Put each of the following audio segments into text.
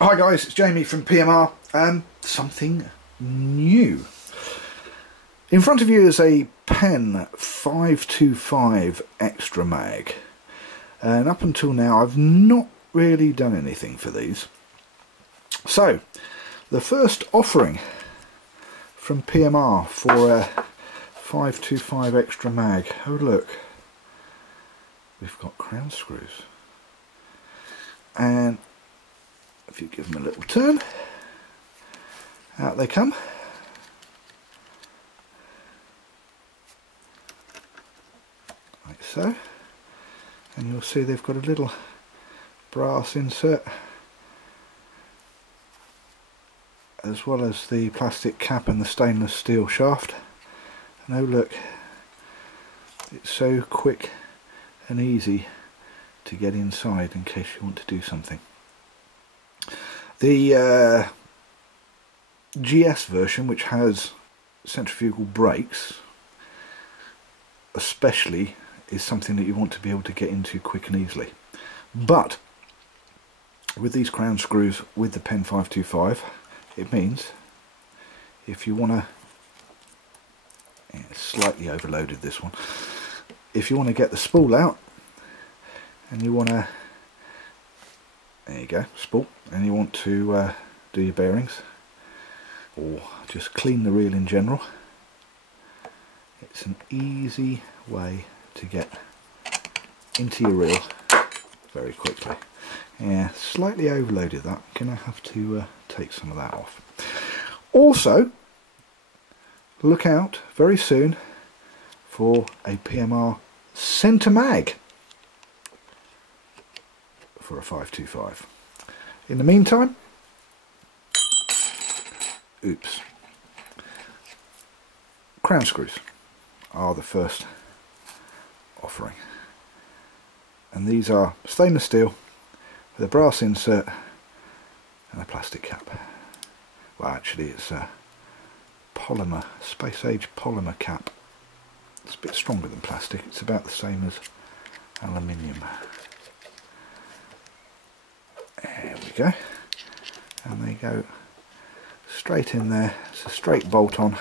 Hi guys, it's Jamie from PMR and something new. In front of you is a Penn 525 Extra Mag, and up until now I've not really done anything for these. So the first offering from PMR for a 525 Extra Mag. Oh look, we've got crown screws, and if you give them a little turn, out they come. Like so. And you'll see they've got a little brass insert, as well as the plastic cap and the stainless steel shaft. And oh look, it's so quick and easy to get inside in case you want to do something. The GS version, which has centrifugal brakes especially, is something that you want to be able to get into quick and easily. But with these crown screws with the Penn 525, it means if you want to, slightly overloaded this one, if you want to get the spool out and you want to, there you go, spool, and you want to do your bearings or just clean the reel in general, it's an easy way to get into your reel very quickly. Yeah, slightly overloaded that. Gonna have to take some of that off. Also, look out very soon for a PMR centre mag for a 525. In the meantime, oops, crown screws are the first offering, and these are stainless steel with a brass insert and a plastic cap. Well, actually it's a polymer, space age polymer cap. It's a bit stronger than plastic, it's about the same as aluminium. There we go, and they go straight in there. It's a straight bolt on,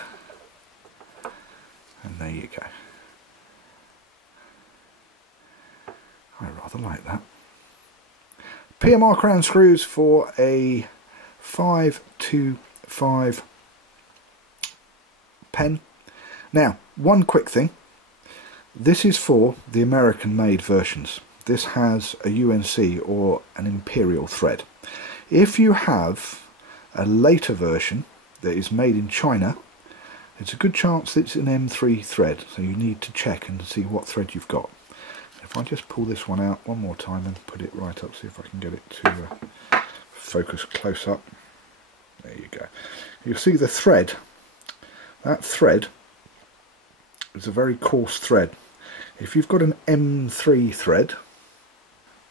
and there you go. I rather like that. PMR crown screws for a 525 Penn. Now, one quick thing, this is for the American made versions. This has a UNC or an imperial thread. If you have a later version that is made in China, it's a good chance that it's an M3 thread, so you need to check and see what thread you've got. If I just pull this one out one more time and put it right up, see if I can get it to focus close up. There you go. You'll see the thread. That thread is a very coarse thread. If you've got an M3 thread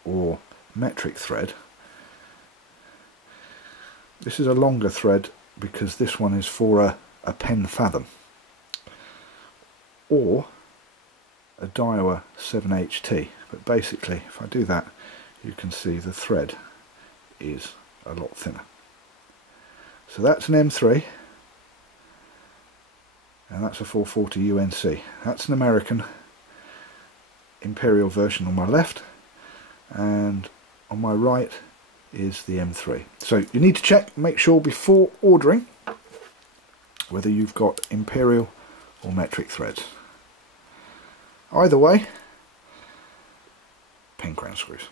or metric thread, this is a longer thread because this one is for a Penn Fathom or a Daiwa 7HT, but basically if I do that you can see the thread is a lot thinner. So that's an M3 and that's a 440 UNC. That's an American imperial version on my left, and on my right is the M3. So you need to check, make sure before ordering whether you've got imperial or metric threads. Either way, Penn crown screws.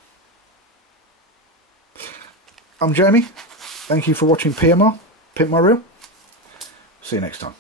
I'm Jamie, thank you for watching PMR, Pimp My Reel. See you next time.